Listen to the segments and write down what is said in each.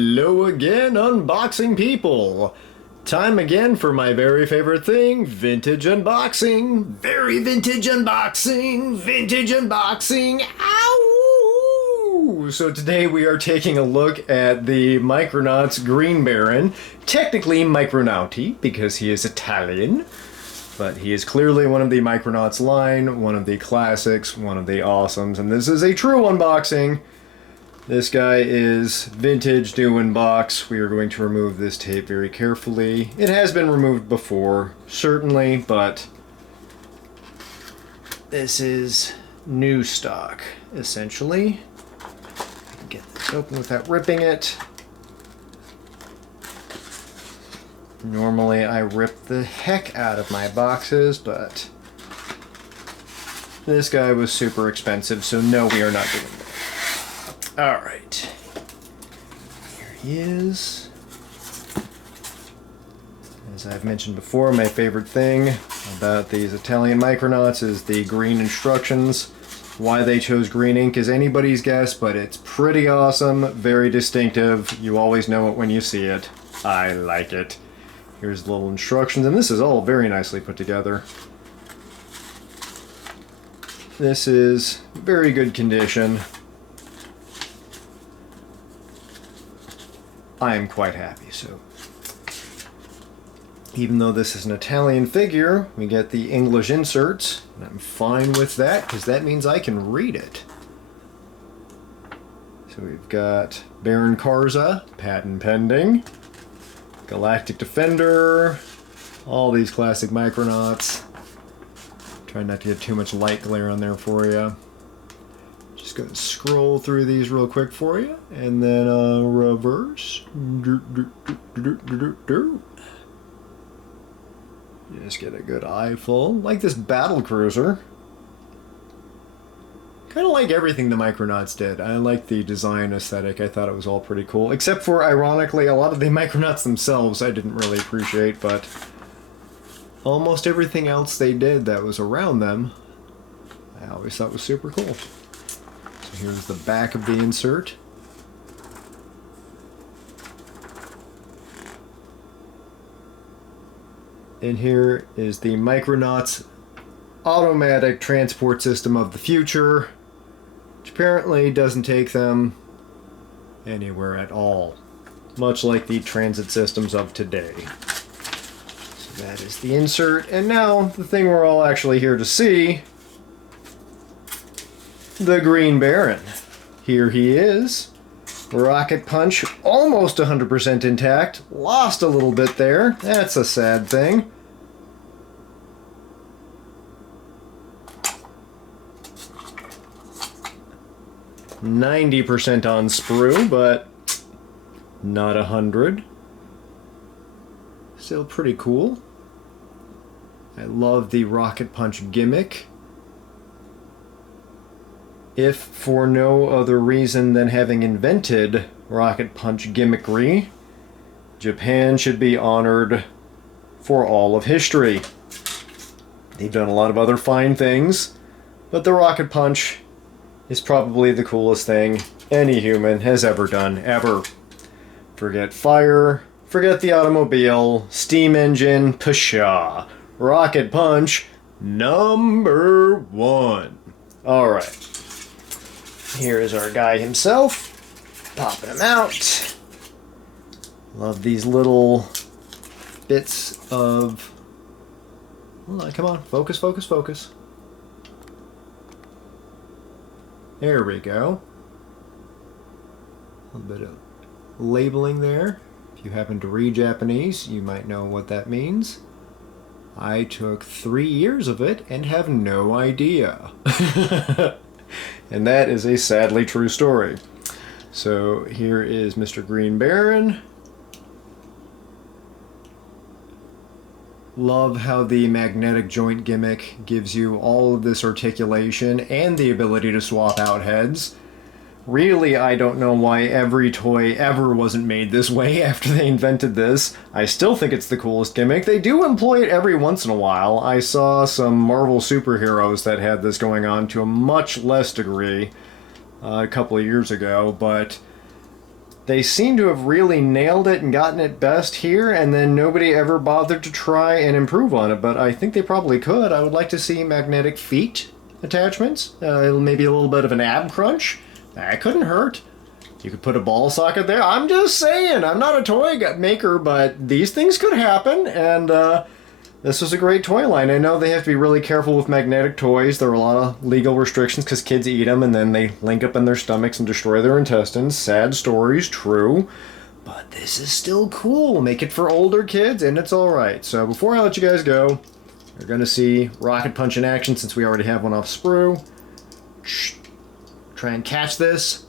Hello again, unboxing people! Time again for my very favorite thing, vintage unboxing! Very vintage unboxing! Vintage unboxing! Ow! So today we are taking a look at the Micronauts Green Baron. Technically Micronauti, because he is Italian. But he is clearly one of the Micronauts line, one of the classics, one of the awesomes, and this is a true unboxing. This guy is vintage new in box. We are going to remove this tape very carefully. It has been removed before, certainly, but this is new stock, essentially. Get this open without ripping it. Normally I rip the heck out of my boxes, but this guy was super expensive, so no, we are not doing that. Alright. Here he is. As I've mentioned before, my favorite thing about these Italian Micronauts is the green instructions. Why they chose green ink is anybody's guess, but it's pretty awesome, very distinctive. You always know it when you see it. I like it. Here's the little instructions, and this is all very nicely put together. This is very good condition. I am quite happy, so. Even though this is an Italian figure, we get the English inserts, and I'm fine with that, because that means I can read it. So we've got Baron Karza, patent pending, Galactic Defender, all these classic Micronauts. Try not to get too much light glare on there for you. Just gonna scroll through these real quick for you, and then reverse. Just get a good eyeful. Like this battle cruiser. Kind of like everything the Micronauts did. I like the design aesthetic. I thought it was all pretty cool. Except for, ironically, a lot of the Micronauts themselves I didn't really appreciate, but almost everything else they did that was around them, I always thought was super cool. So here's the back of the insert. And here is the Micronauts automatic transport system of the future, which apparently doesn't take them anywhere at all, much like the transit systems of today. So that is the insert, and now the thing we're all actually here to see, the Green Baron. Here he is. Rocket punch, almost 100% intact. Lost a little bit there. That's a sad thing. %90 on sprue, but not 100. Still pretty cool. I love the rocket punch gimmick. If for no other reason than having invented rocket punch gimmickry, Japan should be honored for all of history. They've done a lot of other fine things, but the rocket punch is probably the coolest thing any human has ever done, ever. Forget fire, forget the automobile, steam engine, pshaw. Rocket punch, #1. Alright. Here is our guy himself, popping him out. Love these little bits of... Hold on, come on, focus, focus, focus. There we go. A little bit of labeling there. If you happen to read Japanese, you might know what that means. I took 3 years of it and have no idea. And that is a sadly true story. So here is Mr. Green Baron. Love how the magnetic joint gimmick gives you all of this articulation and the ability to swap out heads. Really, I don't know why every toy ever wasn't made this way after they invented this. I still think it's the coolest gimmick. They do employ it every once in a while. I saw some Marvel superheroes that had this going on to a much less degree a couple of years ago, but They seem to have really nailed it and gotten it best here, and then nobody ever bothered to try and improve on it, but I think they probably could. I would like to see magnetic feet attachments, maybe a little bit of an ab crunch. That couldn't hurt. You could put a ball socket there. I'm just saying, I'm not a toy maker, but these things could happen, and this was a great toy line. I know they have to be really careful with magnetic toys. There are a lot of legal restrictions because kids eat them and then they link up in their stomachs and destroy their intestines. Sad stories, true. But this is still cool. Make it for older kids and it's alright. So before I let you guys go, you're going to see Rocket Punch in action since we already have one off sprue. Try and catch this.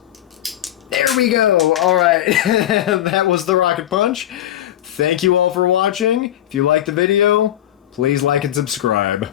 There we go. Alright. That was the Rocket Punch. Thank you all for watching. If you liked the video, please like and subscribe.